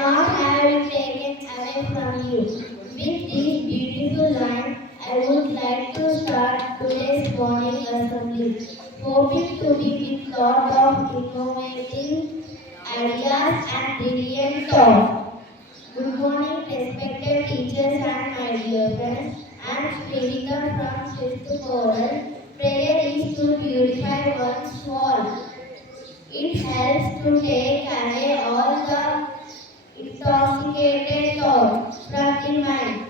not have it taken away from you. With these beautiful lines, I would like to start today's morning assembly, hoping to be with lot of innovative ideas and brilliant thoughts. Good morning, respected teachers and my dear friends. I am Srivika from 5th Choral. Prayer is to purify one's soul. It helps to take away all the intoxicated thoughts from the mind.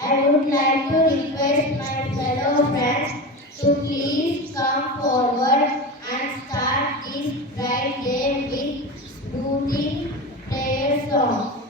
I would like to request my fellow friends to please come forward and start this bright day with soothing prayer song.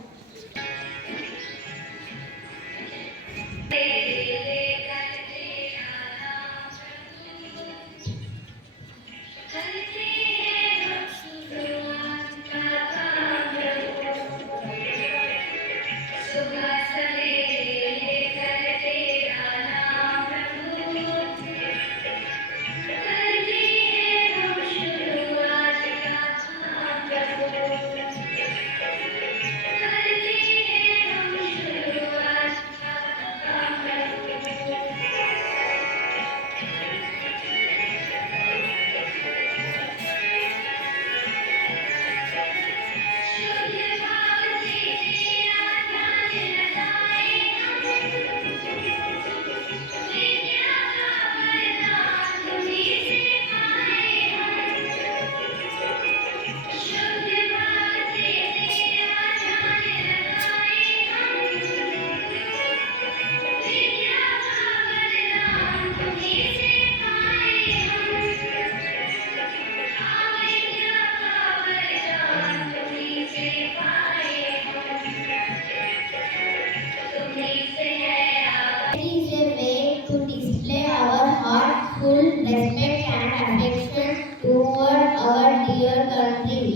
It is a way to display our heartful respect and affection toward our dear country.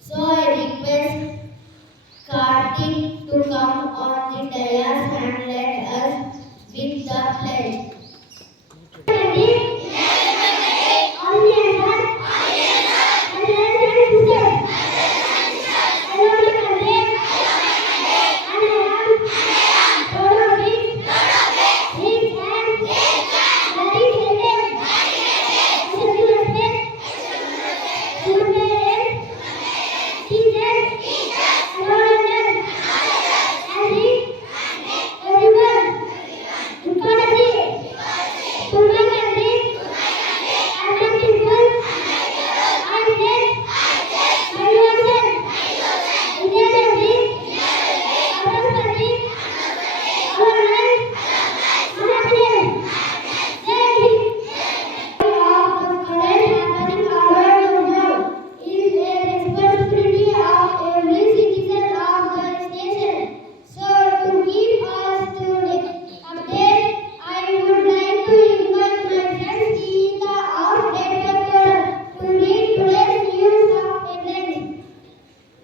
So I request Karthik to come on the dais and let us with the pledge.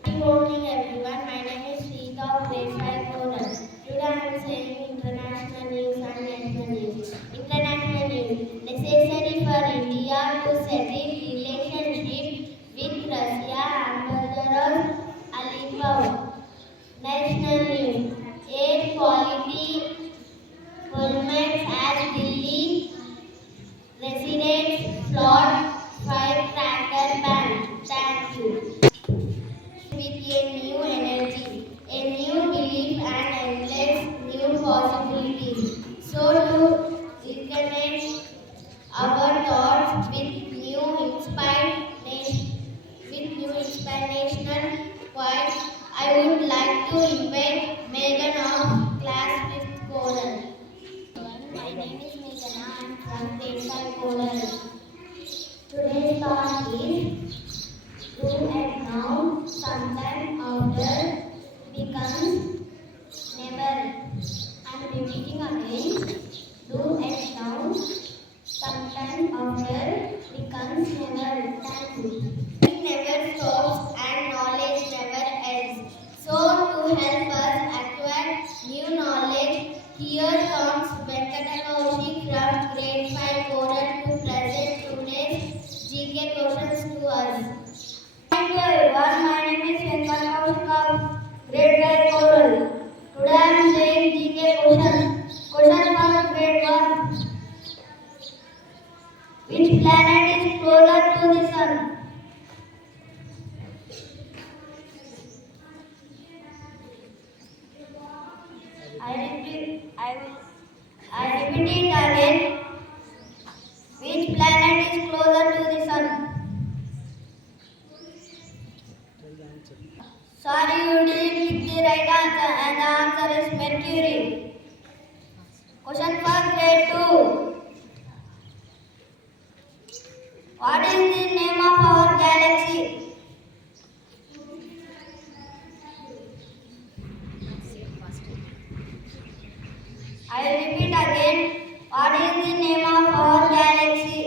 Good morning everyone, my name is Sita of grade 5 Coral. Today I am saying international news and national news. International news. Necessary for India to settle relationship with Russia, Ambassador Alipov. National news. Air quality governments as Delhi residents flood firecracker ban. Thank you. With a new energy, a new belief and endless new possibilities. So to reconnect our thoughts with new inspirational quotes, I would like to invite Megan of class 5th Choral. My name is Meghana, I am from grade 5 Choral. Today's thought is do and now, sometime after, becomes never. I am repeating again. Do and now, sometime after, becomes never. Thank you. It never stops and knowledge never ends. So, to help us acquire new knowledge, here comes Venkata Kaushik from grade 5 Choral to present today's GK questions to us. Thank you everyone. My name is Venkata Kaushik Sorry, you didn't pick the right answer, and the answer is Mercury. Question for grade 2. What is the name of our galaxy? I will repeat again. What is the name of our galaxy?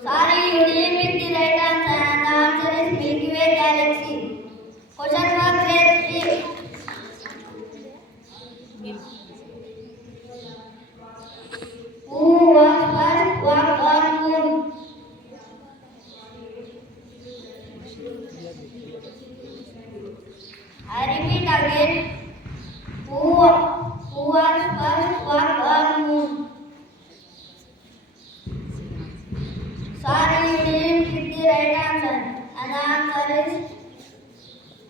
Sorry, you didn't pick the right answer, and the answer is Milky Way galaxy. Question for grade 3. Who was first walked on moon? I repeat again. Who was first walked on moon? Sorry, you didn't pick the right answer, and the answer is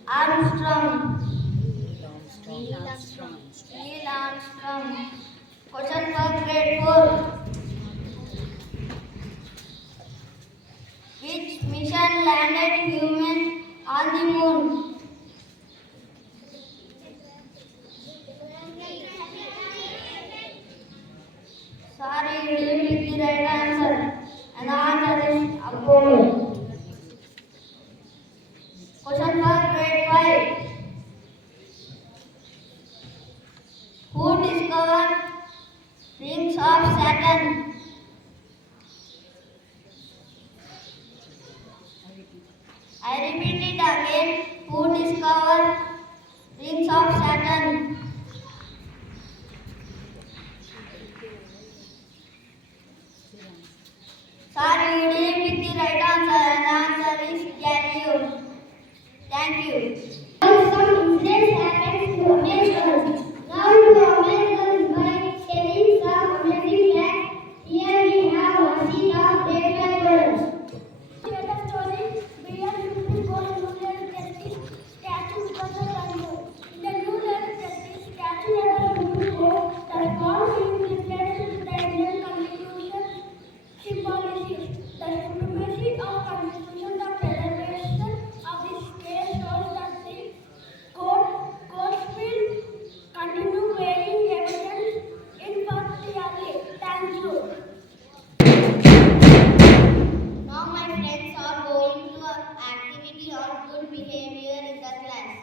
Armstrong. Neil Armstrong. Question for grade 4. Which mission landed humans on the moon? Sorry, you didn't pick the right answer, and the answer is Apollo. Question for grade 5. Who discovered rings of Saturn? I repeat it again. Who discovered rings of Saturn? Sorry, you didn't pick the right answer, and the answer is Galileo. Thank you. Some incidents happen to amaze us. Now to amaze us by telling some amazing facts. Here we have a sheet of red colors. Story beyond 54 lunar justice statue because of control. In the lunar justice statue at the moon core, the small being reflects the Indian Constitution symbolizes the supremacy of Constitution, the preservation of the state shows that the courts will continue weighing evidence impartially. Thank you. Now my friends are going to an activity on good behavior in the class.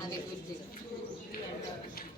Have a good day.